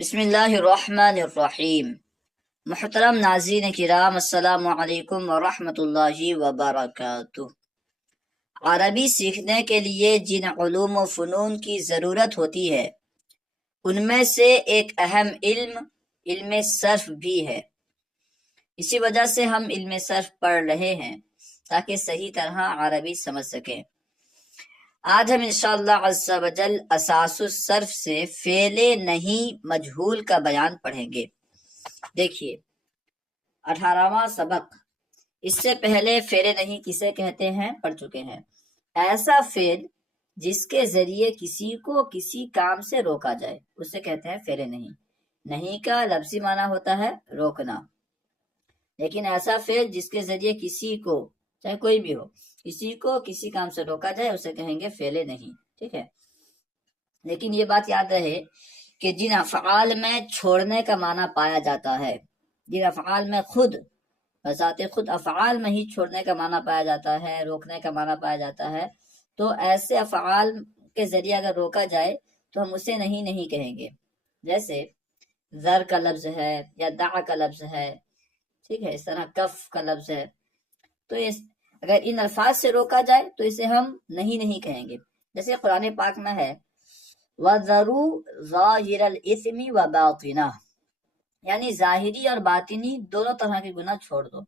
بسم اللہ الرحمن الرحیم۔ محترم ناظرین کرام، السلام علیکم ورحمۃ اللہ وبرکاتہ۔ عربی سیکھنے کے لیے جن علوم و فنون کی ضرورت ہوتی ہے ان میں سے ایک اہم علم صرف بھی ہے۔ اسی وجہ سے ہم علم صرف پڑھ رہے ہیں تاکہ صحیح طرح عربی سمجھ سکیں۔ آج ہم انشاءاللہ عز و جل اساس الصرف سے فعل نہیں مجہول کا بیان پڑھیں گے۔ دیکھیے 18واں سبق، اس سے پہلے فعل نہیں کسے کہتے ہیں پڑھ چکے ہیں۔ ایسا فعل جس کے ذریعے کسی کو کسی کام سے روکا جائے اسے کہتے ہیں فعل نہیں۔ نہیں کا لفظی معنی ہوتا ہے روکنا، لیکن ایسا فعل جس کے ذریعے کسی کو، چاہے کوئی بھی ہو، کسی کو کسی کام سے روکا جائے اسے کہیں گے فعل نہیں، ٹھیک ہے۔ لیکن یہ بات یاد رہے کہ جن افعال میں چھوڑنے کا معنی پایا جاتا ہے، جن افعال میں خود بذات خود افعال میں ہی چھوڑنے کا معنی پایا جاتا ہے، روکنے کا معنی پایا جاتا ہے، تو ایسے افعال کے ذریعے اگر روکا جائے تو ہم اسے نہیں کہیں گے۔ جیسے ذر کا لفظ ہے یا دع کا لفظ ہے، ٹھیک ہے، اس طرح کف کا لفظ ہے، تو اگر ان الفاظ سے روکا جائے تو اسے ہم نہیں کہیں گے۔ جیسے قرآن پاک میں ہے وَذَرُوا ظَاهِرَ الْإِثْمِ وَبَاطِنَهُ، یعنی ظاہری اور باطنی دونوں طرح کے گناہ چھوڑ دو۔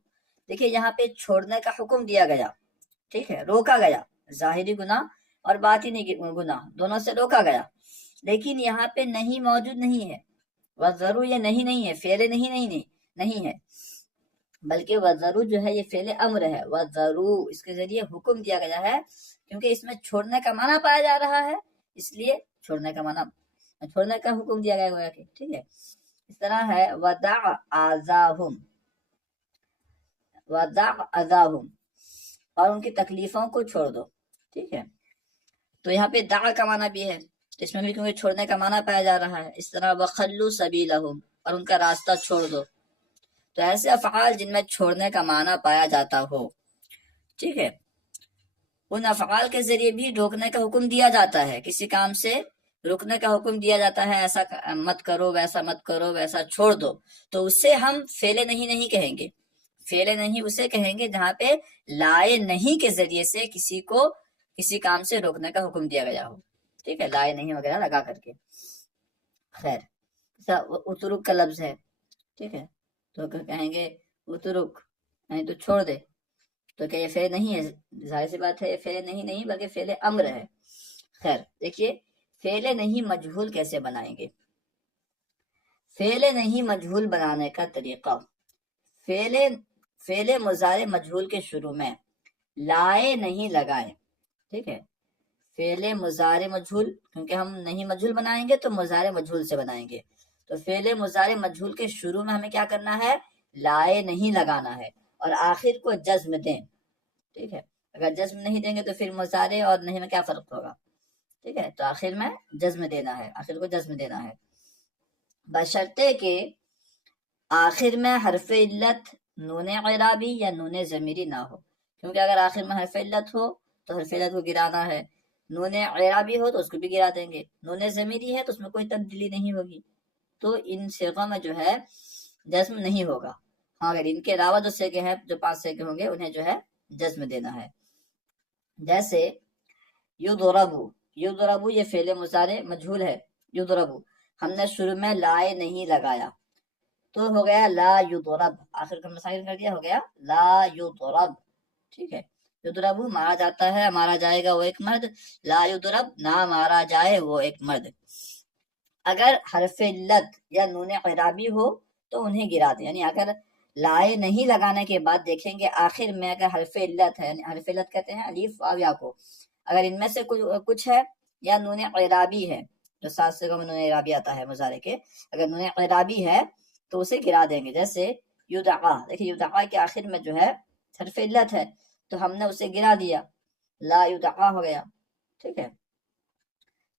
دیکھیں یہاں پہ چھوڑنے کا حکم دیا گیا، ٹھیک ہے، روکا گیا، ظاہری گناہ اور باطنی گناہ دونوں سے روکا گیا، لیکن یہاں پہ نہیں موجود نہیں ہے۔ وَذَرُوا یہ نہیں ہے، فعل نہیں ہے، بلکہ وَذَرُوا جو ہے یہ فعل امر ہے۔ وَذَرُوا اس کے ذریعے حکم دیا گیا ہے، کیونکہ اس میں چھوڑنے کا معنی پایا جا رہا ہے، اس لیے چھوڑنے کا حکم دیا گیا ہے، ٹھیک ہے۔ اس طرح ہے وَدَعْ أَذَاهُمْ، اور ان کی تکلیفوں کو چھوڑ دو، ٹھیک ہے۔ تو یہاں پہ دع کا معنی بھی ہے، تو اس میں بھی کیونکہ چھوڑنے کا معنی پایا جا رہا ہے۔ اس طرح وَخَلُّوا سَبِيلَهُمْ، اور ان کا راستہ چھوڑ دو۔ تو ایسے افعال جن میں چھوڑنے کا معنی پایا جاتا ہو، ٹھیک ہے، ان افعال کے ذریعے بھی روکنے کا حکم دیا جاتا ہے، کسی کام سے رکنے کا حکم دیا جاتا ہے، ایسا مت کرو، ویسا مت کرو، ویسا چھوڑ دو، تو اسے ہم فعل نہیں کہیں گے۔ فعل نہیں اسے کہیں گے جہاں پہ لائے نہیں کے ذریعے سے کسی کو کسی کام سے روکنے کا حکم دیا گیا ہو، ٹھیک ہے، لائے نہیں وغیرہ لگا کر کے۔ خیر، اترک کا لفظ ہے، ٹھیک ہے، تو کہیں گے اترک یعنی تو چھوڑ دے، تو کہ یہ فعل نہیں ہے، ظاہر سی بات ہے یہ فعل نہیں بلکہ فعل امر ہے۔ خیر دیکھیے فعل نہیں مجہول کیسے بنائیں گے۔ فعل نہیں مجہول بنانے کا طریقہ، فعل مضارع مجہول کے شروع میں لائے نہیں لگائیں، ٹھیک ہے۔ فعل مضارع مجہول، کیونکہ ہم نہیں مجہول بنائیں گے تو مضارع مجہول سے بنائیں گے، تو فعل مضارع مجہول کے شروع میں ہمیں کیا کرنا ہے، لائے نہیں لگانا ہے، اور آخر کو جزم دیں، ٹھیک ہے۔ اگر جزم نہیں دیں گے تو پھر مضارع اور نہیں میں کیا فرق ہوگا، ٹھیک ہے، تو آخر میں جزم دینا ہے، آخر کو جزم دینا ہے، بشرطے کہ آخر میں حرف علت نون اعرابی یا نون ضمیری نہ ہو، کیونکہ اگر آخر میں حرف علت ہو تو حرف علت کو گرانا ہے، نون اعرابی ہو تو اس کو بھی گرا دیں گے، نون ضمیری ہے تو اس میں کوئی تبدیلی نہیں ہوگی، تو ان صیغوں میں جو ہے جزم نہیں ہوگا۔ ہاں اگر ان کے علاوہ جو صیغے ہیں، جو 5 صیغے ہوں گے، انہیں جو ہے جزم دینا ہے۔ جیسے یضربو یہ فعل مضارع مجہول ہے، یضربو ہم نے شروع میں لائے نہیں لگایا تو ہو گیا لا یضرب، آخر کو مسائل کر دیا، ہو گیا لا یضرب، ٹھیک ہے۔ یضربو مارا جاتا ہے، مارا جائے گا وہ ایک مرد، لا یضرب نہ مارا جائے وہ ایک مرد۔ اگر حرف علت یا نون اعرابی ہو تو انہیں گرا دیں، یعنی اگر لائے نہیں لگانے کے بعد دیکھیں گے آخر میں اگر حرف علت ہے، یعنی حرف علت کہتے ہیں الف واو یا کو، اگر ان میں سے کچھ ہے یا نون اعرابی ہے، جو 7 صیغوں میں نون اعرابی آتا ہے مضارع کے، اگر نون اعرابی ہے تو اسے گرا دیں گے۔ جیسے یدعا، دیکھیں یدعا کے آخر میں جو ہے حرف علت ہے تو ہم نے اسے گرا دیا، لا یدعا ہو گیا، ٹھیک ہے۔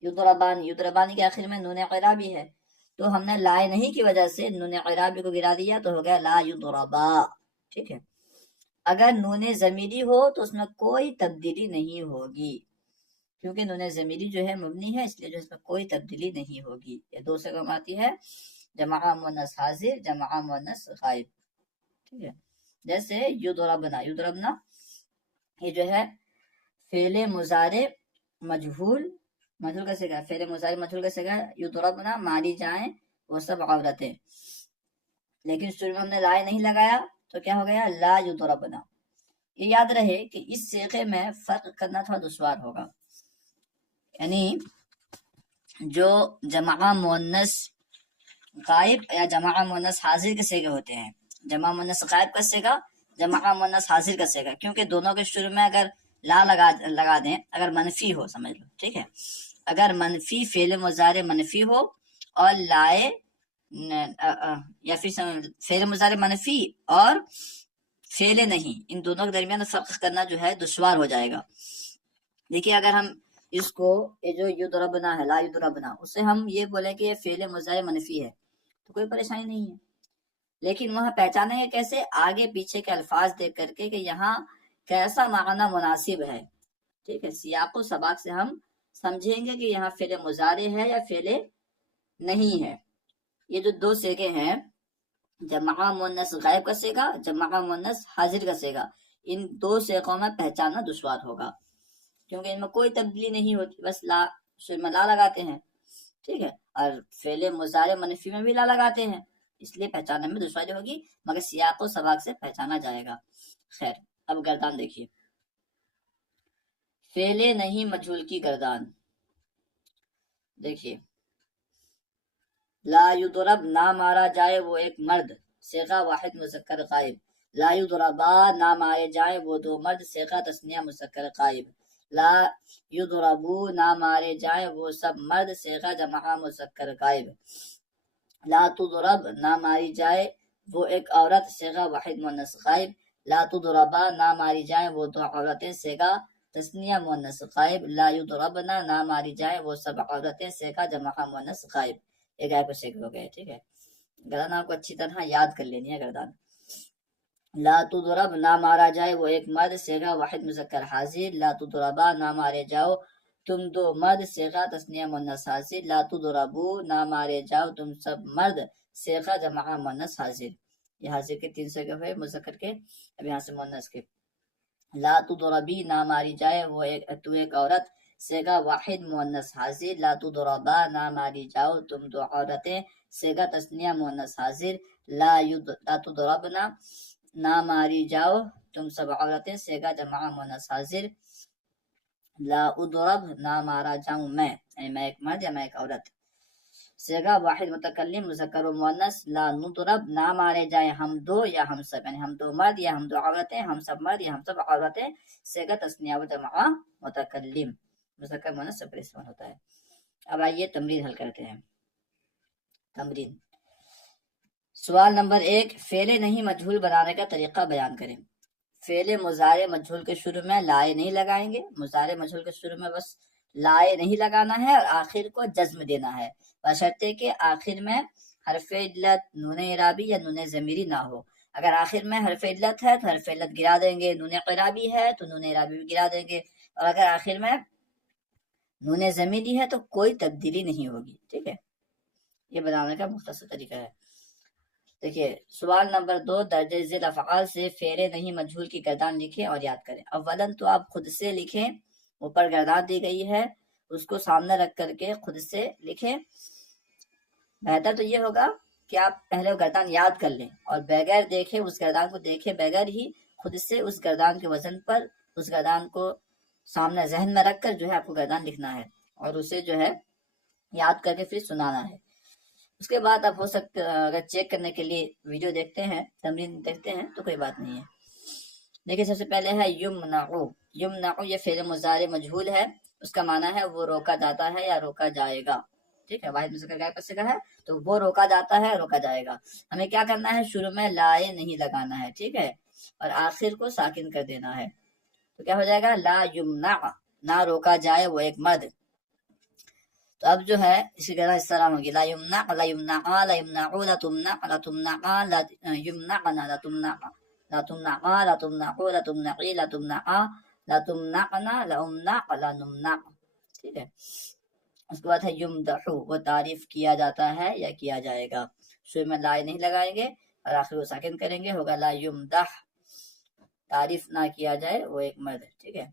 یضربانی کے آخر میں نون اعرابی ہے تو ہم نے لائے نہیں کی وجہ سے نون اعرابی کو گرا دیا تو ہو گیا لا یضربا، ٹھیک ہے۔ اگر نون ضمیری ہو تو اس میں کوئی تبدیلی نہیں ہوگی، کیونکہ نون ضمیری جو ہے مبنی ہے، اس لیے جو اس میں کوئی تبدیلی نہیں ہوگی۔ یہ دو سے کم آتی ہے، جمع مؤنث حاضر، جمع مؤنث غائب، ٹھیک ہے۔ جیسے یضربنا، یضربنا یہ جو ہے فعل مضارع مجہول، مجہول کا صیغہ، فعل مضارع مجہول کا صیغہ، یضربنا ماری جائیں وہ سب عورتیں، لیکن شروع میں ہم نے لائے نہیں لگایا تو کیا ہو گیا؟ لا یضربنا۔ یہ یاد رہے کہ اس صیغے میں فرق کرنا تھوڑا دشوار ہوگا، یعنی جو جمع مؤنث غائب یا جمع مؤنث حاضر کے صیغے ہوتے ہیں، جمع مؤنث غائب کا صیغہ، جمع مؤنث حاضر کا صیغہ، کیونکہ دونوں کے شروع میں اگر لا لگا دیں، اگر منفی ہو، سمجھ لو، ٹھیک ہے، اگر منفی فعل مضارع منفی ہو اور لائے یا پھر فعل مضارع منفی اور فعل نہیں، ان دونوں کے درمیان فرق کرنا جو ہے دشوار ہو جائے گا۔ دیکھیے اگر ہم اس کو، یہ جو یضربنا ہے، لا یضربنا، اس سے ہم یہ بولیں کہ یہ فعل مضارع منفی ہے تو کوئی پریشانی نہیں ہے، لیکن وہاں پہچانیں گے کیسے؟ آگے پیچھے کے الفاظ دیکھ کر کے کہ یہاں کیسا معنی مناسب ہے، ٹھیک ہے، سیاق و سباق سے ہم سمجھیں گے کہ یہاں فعل مضارع ہے یا فعل نہیں ہے۔ یہ جو دو صیغے ہیں، جمع مؤنث غائب کا صیغہ، جمع مؤنث حاضر کا صیغہ، ان دو صیغوں میں پہچاننا دشوار ہوگا، کیونکہ ان میں کوئی تبدیلی نہیں ہوتی، بس لا، شروع میں لا لگاتے ہیں، ٹھیک ہے، اور فعل مضارع منفی میں بھی لا لگاتے ہیں، اس لیے پہچاننے میں دشواری ہوگی، مگر سیاق و سباق سے پہچانا جائے گا۔ خیر، اب گردان دیکھیے، فعل نہیں مجہول کی گردان دیکھیے، لا یضرب نہ مارا جائے وہ ایک مرد، صیغہ واحد مذکر غائب، لا یضربا نہ مارے جائے وہ دو مرد، صیغہ تثنیہ مذکر غائب، لا یضربو نہ مارے جائے وہ سب مرد، صیغہ جمع مذکر غائب، لا تضرب نہ ماری جائے وہ ایک عورت، صیغہ واحد مؤنث غائب، لا تضربا نہ ماری جائے وہ دو عورتیں، صیغہ تثنیہ مؤنث غائب، لا یضربنا نہ ماری جائے وہ سب عورتیں، صیغہ جمع مؤنث غائب۔ ایک آئے کو صیغے ہو گئے، ٹھیک ہے، گردان آپ کو اچھی طرح یاد کر لینی ہے گردان۔ لا تضرب نہ مارا جائے وہ ایک مرد، صیغہ واحد مذکر حاضر، لا تضربا نہ مارے جاؤ تم دو مرد، صیغہ تثنیہ مؤنث حاضر، لا تضربو نہ مارے جاؤ تم سب مرد، صیغہ جمع مؤنث حاضر۔ یہ حاضر کے تین صیغے ہوئے مذکر کے، اب یہاں سے مؤنث کے۔ لا تضربی نہ ماری جائے وہ تو ایک عورت، صیغہ واحد مؤنث حاضر، لا تضربا نہ ماری جاؤ تم دو عورتیں، صیغہ تثنیہ مؤنث حاضر، لا تضربنا نہ ماری جاؤ تم سب عورتیں، صیغہ جمع مؤنث حاضر، لا اضرب نہ مارا جاؤں میں، یعنی میں ایک مرد یا میں ایک عورت، صیغہ واحد متکلم مذکر و مؤنث، لا نضرب نہ مارے جائے ہم دو یا ہم سب، یعنی ہم دو مرد یا ہم دو عورتیں، ہم سب مرد یا ہم سب عورتیں، صیغہ تثنیہ و جمع متکلم مذکر مؤنث سب پر استعمال ہوتا ہے۔ اب آئیے تمرین حل کرتے ہیں۔ تمرین، سوال نمبر 1، فعل نہیں مجہول بنانے کا طریقہ بیان کریں۔ فعل مضارع مجہول کے شروع میں لائے نہیں لگائیں گے، مضارع مجہول کے شروع میں بس لائے نہیں لگانا ہے اور آخر کو جزم دینا ہے، بشرطے کہ آخر میں حرف علت، نون اعرابی یا نون ضمیری نہ ہو۔ اگر آخر میں حرف علت ہے تو حرف علت گرا دیں گے، نون اعرابی ہے تو نون اعرابی بھی گرا دیں گے، اور اگر آخر میں نون ضمیری ہے تو کوئی تبدیلی نہیں ہوگی، ٹھیک ہے، یہ بنانے کا مختصر طریقہ ہے۔ دیکھیے سوال نمبر 2، درجہ ذیل افعال سے فعل نہیں مجہول کی گردان لکھیں اور یاد کریں۔ اولاً تو آپ خود سے لکھیں، اوپر گردان دی گئی ہے اس کو سامنے رکھ کر کے خود سے لکھیں۔ بہتر تو یہ ہوگا کہ آپ پہلے گردان یاد کر لیں اور بغیر دیکھے اس گردان کو دیکھے بغیر ہی خود سے اس گردان کے وزن پر اس گردان کو سامنے ذہن میں رکھ کر جو ہے آپ کو گردان لکھنا ہے اور اسے جو ہے یاد کر کے پھر سنانا ہے۔ اس کے بعد آپ ہو سکتا اگر چیک کرنے کے لیے ویڈیو دیکھتے ہیں، تمرین دیکھتے ہیں تو کوئی بات نہیں ہے۔ دیکھیے سب سے پہلے ہے یمنعو، یمنعو یہ فعل مضارع مجہول ہے، اس کا معنی ہے وہ روکا جاتا ہے یا روکا جائے گا، ٹھیک ہے، واحد مذکر غائب کا صیغہ ہے تو وہ روکا جاتا ہے، روکا جائے گا۔ ہمیں کیا کرنا ہے؟ شروع میں لائے نہیں لگانا ہے، ٹھیک ہے، اور آخر کو ساکن کر دینا ہے، تو کیا ہو جائے گا؟ لا یمنع، نہ روکا جائے وہ ایک مرد۔ تو اب جو ہے اس کی گردان اس طرح ہوگی، لا یمنع، لا یمنعا، لا یمنعو، لا تمنع، لا تمنعا، لا یمنعنا، لا تمنع، لا تمنعا، لا تمنعو، لا تمنعی، لا تمنعا، لا تمنعنا، لا امنع، لا نمنع۔ ٹھیک ہے. اس کے بعد ہے یمدحو، وہ تعریف کیا جاتا ہے یا کیا جائے گا. شروع میں لا نہیں لگائیں گے اور آخر کو ساکن کریں گے، ہوگا لا یمدح، تعریف نہ کیا جائے وہ ایک مرد. ٹھیک ہے.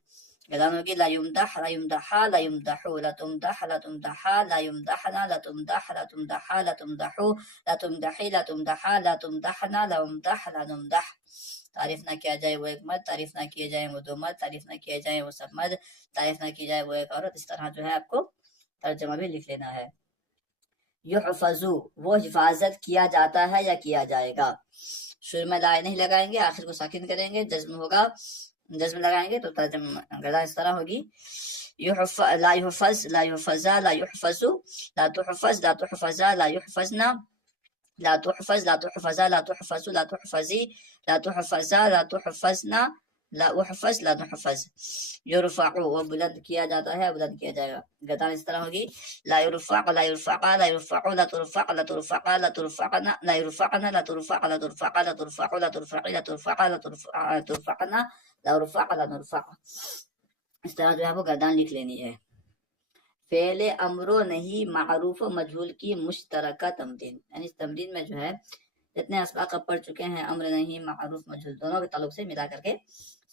گدان ہوگی لا یمدح، لا یمدحا، لا یمدحو، لا تمدح، لا تمدحا، لا یمدحنا، لا تمدح، لا تمدحا، لا تمدحو، لا تمدحی، لا تمدحا، لا تمدحنا، لا امدح، لا نمدح. تعریف نہ کیا جائے وہ ایک مرد، تعریف نہ کیے جائیں وہ دو مرد، تعریف نہ کیے جائیں وہ سب مرد، تعریف نہ کی جائے وہ ایک عورت. اس طرح جو ہے آپ کو ترجمہ بھی لکھ لینا ہے. یحفظو، وہ حفاظت کیا جاتا ہے یا کیا جائے گا. شروع میں لا نہیں لگائیں گے، آخر کو ساکن کریں گے، جزم ہوگا، جزم لگائیں گے تو ترجمہ غذا اس طرح ہوگی لا يحفظ، لا يحفظا، لا يحفظو، لا تحفظ، لا تحفظا، لا يحفظنا، لا تحفظ، لا تحفظا، لا تحفظو، لا تحفظی، لا تحفظا، لا تحفظنا، لا احفظ، لا نحفظ. یرفع، وہ بلند کیا جاتا ہے، بلند کیا جائے گا. گردان اس طرح ہوگی لا يرفع، لا يرفع، لا يرفع، لا ترفع، لا ترفع، لا ترفعنا، لا يرفعنا، لا ترفع، لا ترفع، لا ترفع، لا ترفعي، لا ترفع، لا ترفعنا، لا رفع، لا نرفع. اس طرح جو ہے وہ گردان لکھ لینی ہے. فعل امر و نہیں معروف و مجہول کی مشترکہ تمرین، یعنی اس تمرین میں جو ہے جتنے اسباق اب پڑھ چکے ہیں، امر نہیں معروف مجہول دونوں کے تعلق سے ملا کر کے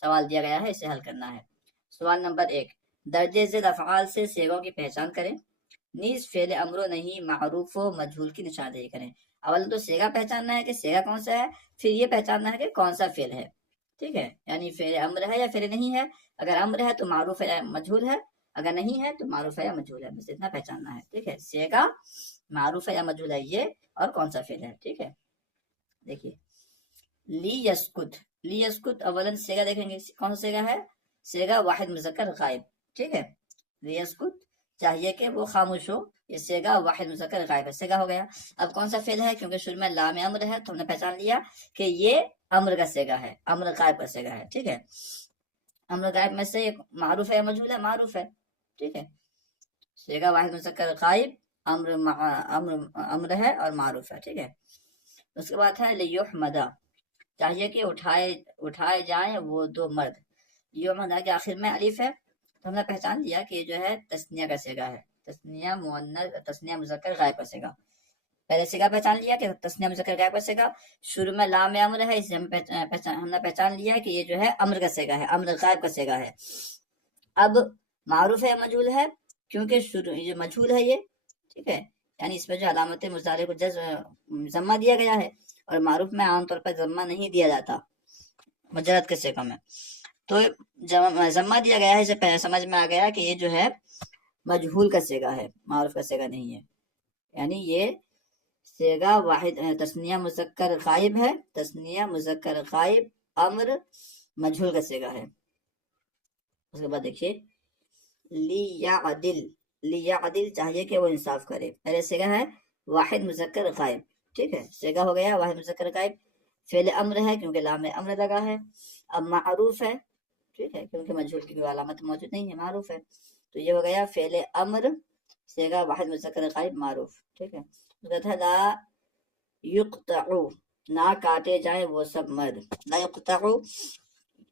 سوال دیا گیا ہے، اسے حل کرنا ہے. سوال نمبر 1، درجے ذیل افعال سے صیغوں کی پہچان کریں، نیز فعل امر و نہیں معروف و مجہول کی نشاندہی کریں. اول تو صیغہ پہچاننا ہے کہ صیغہ کون سا ہے، پھر یہ پہچاننا ہے کہ کون سا فعل ہے. ٹھیک ہے، یعنی فعل امر ہے یا فعل نہیں ہے. اگر امر ہے تو معروف ہے یا مجہول ہے، اگر نہیں ہے تو معروف ہے یا مجہول ہے، بس اتنا پہچاننا ہے. ٹھیک ہے، صیغہ معروف ہے یا مجہول ہے یہ، اور کون سا فعل ہے. ٹھیک ہے، دیکھیے لی یسکت، لی یسکت اولن صیغہ دیکھیں گے کون سا صیغہ ہے، صیغہ واحد مذکر غائب. ٹھیک ہے، لی یسکت چاہیے کہ وہ خاموش ہو، یہ صیغہ واحد مذکر غائب ہے، صیغہ ہو گیا. اب کون سا فعل ہے، کیونکہ شروع میں لام امر ہے تو ہم نے پہچان لیا کہ یہ امر کا صیغہ ہے، امر غائب کا صیغہ ہے. ٹھیک ہے، امر غائب میں سے معروف ہے یا مجہول ہے، معروف ہے. ٹھیک ہے، صیغہ واحد مذکر غائب، امر ہے اور معروف ہے. ٹھیک ہے، اس کے بعد ہے لیحمدہ، چاہیے کہ اٹھائے جائیں وہ دو مرد. لیحمدہ کے آخر میں الف ہے تو ہم نے پہچان لیا کہ یہ جو ہے تثنیہ کا صیغہ ہے، تثنیہ مؤنث، تثنیہ مذکر غائب کا صیغہ. پہلے صیغہ پہچان لیا کہ تثنیہ مذکر غائب کا صیغہ، شروع میں لام امر ہے، اس سے ہم نے پہچان لیا کہ یہ جو ہے امر کا صیغہ ہے، امر غائب کا صیغہ ہے. اب معروف ہے مجہول ہے، کیونکہ یہ مجہول ہے یہ. ٹھیک ہے، یعنی اس میں جو علامت مضارع کو ضمہ دیا گیا ہے، اور معروف میں عام طور پر ضمہ نہیں دیا جاتا مجرد کے صیغوں میں. تو ضمہ دیا گیا ہے، اسے سمجھ میں آ گیا کہ یہ جو ہے مجہول کا صیغہ ہے، معروف کا صیغہ نہیں ہے. یعنی یہ صیغہ واحد تثنیہ مذکر غائب ہے، تثنیہ مذکر غائب امر مجہول کا صیغہ ہے. اس کے بعد دیکھیے لیعدل، لیعدل چاہیے کہ وہ انصاف کرے. پہلے صیغہ ہے واحد مذکر غائب. ٹھیک ہے، صیغہ ہو گیا واحد مذکر غائب، فعل امر ہے کیونکہ لام امر لگا ہے. اب معروف ہے، ٹھیک ہے، کیونکہ مجہول کی کوئی علامت موجود نہیں ہے، معروف ہے. تو یہ ہو گیا فعل امر، صیغہ واحد مذکر غائب، معروف. ٹھیک ہے، اس کا تھا لا یقطعو، نہ کاٹے جائیں وہ سب مرد. لا یقطعو،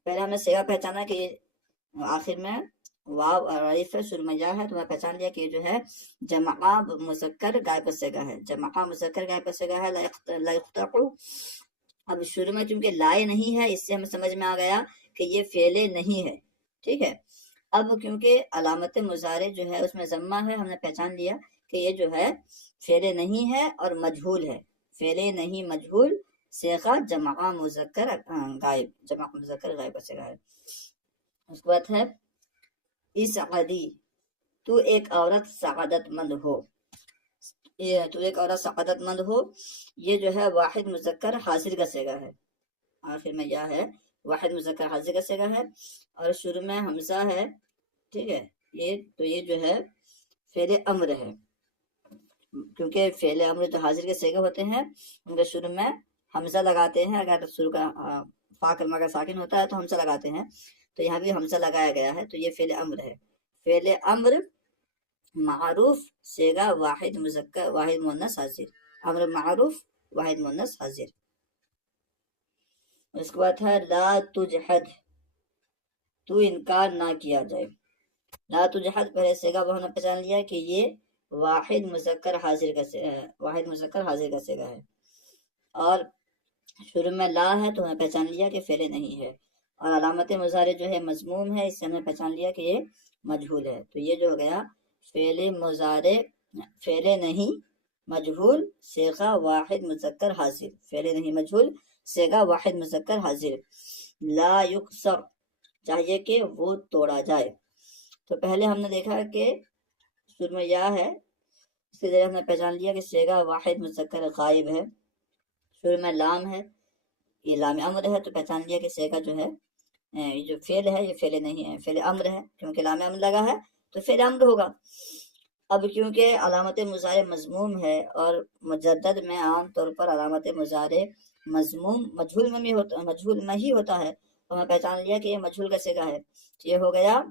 پہلے ہم نے صیغہ پہچانا کہ آخر میں واو اور الف ہے، شروع میں یا ہے، تو میں پہچان لیا کہ یہ جو ہے جمع مذکر غائب کا صیغہ ہے، جمع مذکر غائب کا صیغہ ہے لا یقطعو. اب شروع میں چونکہ لائے نہیں ہے، اس سے ہمیں سمجھ میں آ گیا کہ یہ فعل نہیں ہے. ٹھیک ہے، اب کیونکہ علامت مضارع جو ہے اس میں ضمہ ہے، ہم نے پہچان لیا کہ یہ جو ہے فعل نہیں ہے اور مجہول ہے. فعل نہیں مجہول، صیغہ جمع مذکر غائب، جمع مذکر غائب کا صیغہ ہے. اس کے بعد ہے اسعدی، تو ایک عورت سعادت مند ہو. تو ایک عورت سعادت مند ہو، یہ جو ہے واحد مذکر حاضر کا صیغہ ہے، آخر میں یا ہے، واحد مذکر حاضر کا صیغہ ہے، اور شروع میں حمزہ ہے. ٹھیک ہے، یہ جو ہے فعل امر ہے، کیونکہ فعل امر جو حاضر کے صیغے ہوتے ہیں ان کے شروع میں حمزہ لگاتے ہیں. اگر شروع کا فا کلمہ کا ساکن ہوتا ہے تو حمزہ لگاتے ہیں، تو یہاں بھی حمزہ لگایا گیا ہے، تو یہ فعل امر ہے. فعل امر معروف، صیغہ واحد مذکر واحد مؤنث حاضر، امر معروف واحد مؤنث حاضر. اس کے بعد ہے لا تجحد، تو انکار نہ کیا جائے. لا تجحد پہلے سیگا وہ ہم نے پہچان لیا کہ یہ واحد مذکر حاضر کا سیگا ہے، اور شروع میں لا ہے تو ہمیں پہچان لیا کہ فعل نہیں ہے، اور علامت مضارع جو ہے مضموم ہے، اس سے ہمیں پہچان لیا کہ یہ مجہول ہے۔ تو یہ جو ہو گیا فعل مضارع، فعل نہیں مجہول صیغہ واحد مذکر حاضر، فعل نہیں مجہول صیغہ واحد مذکر حاضر۔ لا یکسر چاہیے کہ وہ توڑا جائے۔ تو پہلے ہم نے دیکھا کہ شروع میں یا ہے، اس کے ذریعے ہم نے پہچان لیا کہ صیغہ واحد مذکر غائب ہے۔ شروع میں لام ہے، یہ لام امر ہے، تو پہچان لیا کہ صیغہ جو ہے یہ جو فعل ہے یہ فعل نہیں ہے، فعل امر ہے، کیونکہ لام امر لگا ہے تو فعل امر ہوگا۔ اب کیونکہ علامت مضارع مضموم ہے، اور مجدد میں عام طور پر علامت مضارع مضموم مجہول میں ہی ہوتا ہے، تو ہمیں پہچان لیا کہ یہ مجہول کا صیغہ ہے۔ تو یہ ہو گیا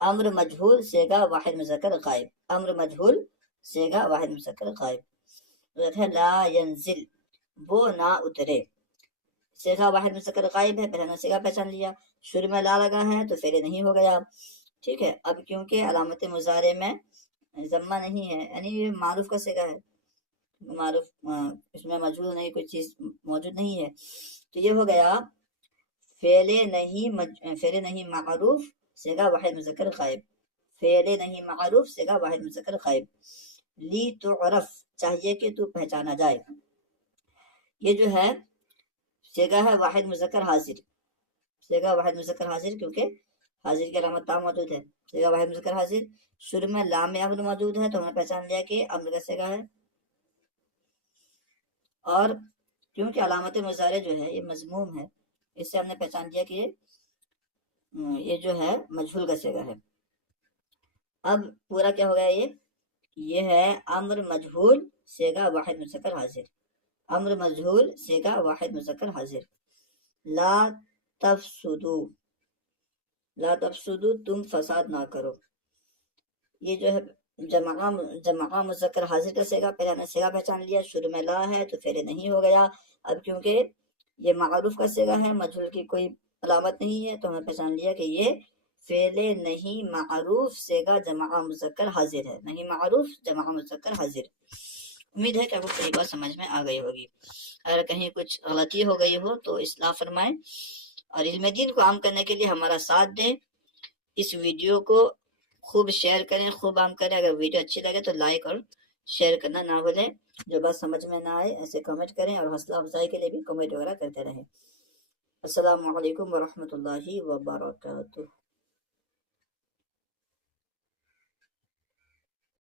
امر مجہول صیغہ واحد مذکر غائب، امر مجہول صیغہ واحد مذکر غائب۔ لا ینزل وہ نہ اترے، صیغہ واحد مذکر غائب ہے، پہلے ہم نے صیغہ پہچان لیا، شروع میں لا لگا ہے تو فعل نہیں ہو گیا، ٹھیک ہے۔ اب کیونکہ علامت مضارع میں ضمہ نہیں ہے، یعنی یہ معروف کا صیغہ ہے، معروف اس میں مجہول نہیں، کوئی چیز موجود نہیں ہے، تو یہ ہو گیا فعل نہیں معروف صیغہ واحد مذکر غائب، فعل نہیں معروف صیغہ واحد مذکر غائب۔ لی تعرف چاہیے کہ تو پہچانا جائے، یہ جو ہے صیغہ ہے واحد مذکر حاضر، صیغہ واحد مذکر حاضر، کیونکہ حاضر کی علامت تا موجود ہے، صیغہ واحد مذکر حاضر، شروع میں لام امر موجود ہے تو ہم نے پہچان لیا کہ امر کا صیغہ ہے، اور کیونکہ علامت مضارع جو ہے یہ مضموم ہے، اس سے ہم نے پہچان لیا کہ یہ جو ہے مجہول کا صیغہ ہے۔ اب پورا کیا ہو گیا، یہ ہے امر مجہول صیغہ واحد مذکر حاضر، امر مجہول صیغہ واحد مذکر حاضر۔ لا تفسدو تم فساد نہ کرو، یہ جو ہے جمع مذکر حاضر کا صیغہ، پہلے ہم نے صیغہ پہچان لیا، شروع میں لا ہے تو فعل نہیں ہو گیا۔ اب کیونکہ یہ معروف کا صیغہ ہے، مجہول کی کوئی علامت نہیں ہے، تو ہمیں پہچان لیا کہ یہ فعل نہیں معروف صیغہ جمع مذکر حاضر ہے، نہیں معروف جمع مذکر حاضر۔ امید ہے کہ آپ کو پوری بات سمجھ میں آ گئی ہوگی، اگر کہیں کچھ غلطی ہو گئی ہو تو اصلاح فرمائیں، اور علم دین کو عام کرنے کے لیے ہمارا ساتھ دیں، اس ویڈیو کو خوب شیئر کریں، خوب عام کریں، اگر ویڈیو اچھی لگے تو لائک اور شیئر کرنا نہ بھولیں، جو بات سمجھ میں نہ آئے ایسے کمنٹ کریں، اور حوصلہ افزائی کے لیے بھی کمنٹ وغیرہ کرتے رہیں۔ السلام علیکم ورحمۃ اللہ وبرکاتہ۔